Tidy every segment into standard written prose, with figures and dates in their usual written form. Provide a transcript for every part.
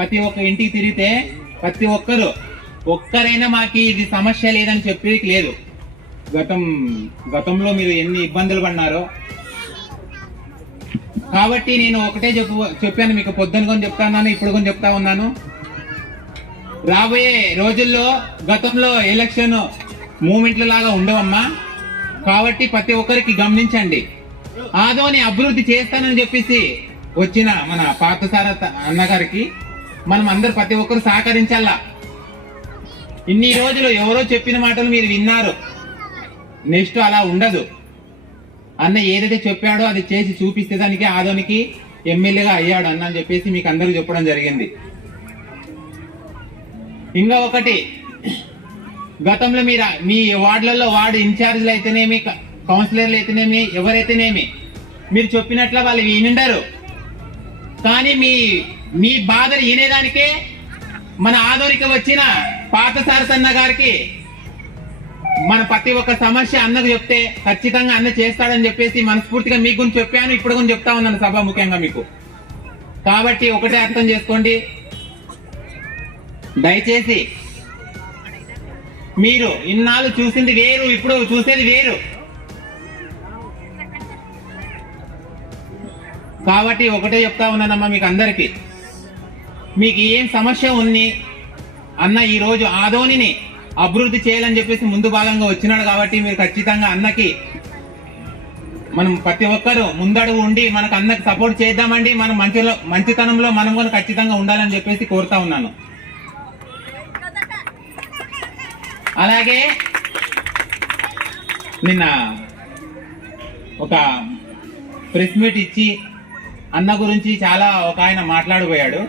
ప్రతి ఒక్క ఇంటికి తిరిగితే ప్రతి ఒక్కరైనా మాకు ఇది సమస్య లేదని చెప్పేది లేదు. గతంలో మీరు ఎన్ని ఇబ్బందులు పడినారో. కాబట్టి నేను ఒకటే చెప్పాను మీకు, పొద్దున కొని చెప్తా ఉన్నాను, ఇప్పుడు కొని చెప్తా ఉన్నాను. రాబోయే రోజుల్లో గతంలో ఎలక్షన్ మూమెంట్ల లాగా ఉండవమ్మా. కాబట్టి ప్రతి ఒక్కరికి గమనించండి. ఆదోని అభివృద్ధి చేస్తానని చెప్పేసి వచ్చిన మన పార్థసారథి అన్నగారికి మనం అందరు ప్రతి ఒక్కరు సహకరించాలా. ఇన్ని రోజులు ఎవరో చెప్పిన మాటలు మీరు విన్నారు, నెక్స్ట్ అలా ఉండదు. అన్న ఏదైతే చెప్పాడో అది చేసి చూపిస్తే దానికి ఆదోనికి ఎమ్మెల్యేగా అయ్యాడు అన్న అని చెప్పేసి మీకు అందరూ చెప్పడం జరిగింది. ఇంకా ఒకటి, గతంలో మీరు మీ వార్డులలో వార్డు ఇన్ఛార్జ్లు అయితేనేమి, కౌన్సిలర్లు అయితేనేమి, ఎవరైతేనేమి మీరు చెప్పినట్లు వాళ్ళు వినిండరు. కానీ మీ బాధలు వినేదానికే మన ఆదోనికి వచ్చిన పార్థసారథి అన్న గారికి మన ప్రతి ఒక్క సమస్య అన్నకు చెప్తే ఖచ్చితంగా అన్న చేస్తాడని చెప్పేసి మనస్ఫూర్తిగా మీకు గురించి చెప్పాను, ఇప్పుడు గురించి చెప్తా ఉన్నాను సభ ముఖ్యంగా మీకు. కాబట్టి ఒకటే అర్థం చేసుకోండి, దయచేసి మీరు ఇన్నాళ్ళు చూసింది వేరు, ఇప్పుడు చూసేది వేరు. కాబట్టి ఒకటే చెప్తా ఉన్నానమ్మా మీకు అందరికి, మీకు ఏం సమస్య ఉంది అన్న ఈ రోజు ఆదోనిని అభివృద్ధి చేయాలని చెప్పేసి ముందు భాగంగా వచ్చినాడు. కాబట్టి మీరు ఖచ్చితంగా అన్నకి మనం ప్రతి ఒక్కరు ముందడుగు ఉండి మనకు అన్నకి సపోర్ట్ చేద్దామండి. మనం మంచితనంలో మనం కూడా ఖచ్చితంగా ఉండాలని చెప్పేసి కోరుతా ఉన్నాను. అలాగే నిన్న ఒక ప్రెస్ మీట్ ఇచ్చి అన్న గురించి చాలా ఒక ఆయన మాట్లాడిపోయాడు.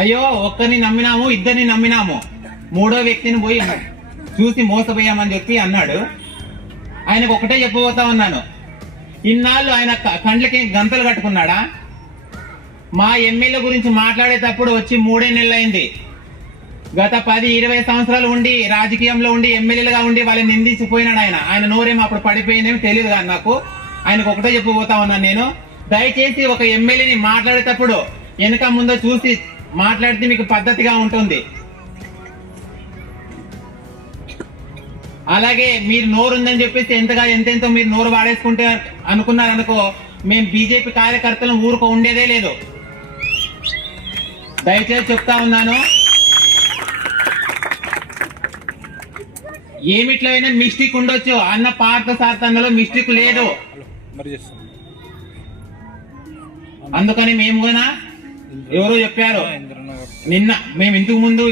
అయ్యో ఒక్కరిని నమ్మినాము, ఇద్దరిని నమ్మినాము, మూడో వ్యక్తిని పోయి చూసి మోసపోయామని చెప్పి అన్నాడు. ఆయనకు ఒకటే చెప్పబోతా ఉన్నాను, ఇన్నాళ్ళు ఆయన కండ్లకి గంతలు కట్టుకున్నాడా? మా ఎమ్మెల్యే గురించి మాట్లాడేటప్పుడు వచ్చి 3 నెలలు అయింది. గత 10-20 సంవత్సరాలు ఉండి రాజకీయంలో ఉండి ఎమ్మెల్యేలుగా ఉండి వాళ్ళని నిందించిపోయినాడు ఆయన నోరేమో అప్పుడు పడిపోయిందేమో తెలియదు కానీ నాకు. ఆయనకు ఒకటే చెప్పబోతా ఉన్నాను నేను, దయచేసి ఒక ఎమ్మెల్యేని మాట్లాడేటప్పుడు వెనక ముందో చూసి మాట్లాడితే మీకు పద్ధతిగా ఉంటుంది. అలాగే మీరు నోరు ఉందని చెప్పేసి ఎంతెంతో మీరు నోరు వాడేసుకుంటే అనుకున్నారనుకో, మేము బీజేపీ కార్యకర్తలు ఊరుకో ఉండేదే లేదు. దయచేసి చెప్తా ఉన్నాను, ఏమిట్లో అయినా మిస్టేక్ ఉండొచ్చు, అన్న పార్థసారథి అన్నలో మిస్టేక్ లేదు. అందుకని మేము కూడా ఎవరో చెప్పారు నిన్న, మేము ఇంతకు ముందు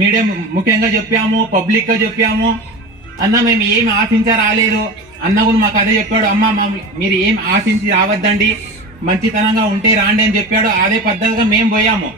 మీడియా ముఖ్యంగా చెప్పాము, పబ్లిక్ గా చెప్పాము, అన్న మేము ఏమి ఆశించా రాలేదు. అన్న కూడా మాకు అదే చెప్పాడు, అమ్మ మీరు ఏం ఆశించి రావద్దండి, మంచితనంగా ఉంటే రాండి అని చెప్పాడు. అదే పద్ధతిగా మేము పోయాము.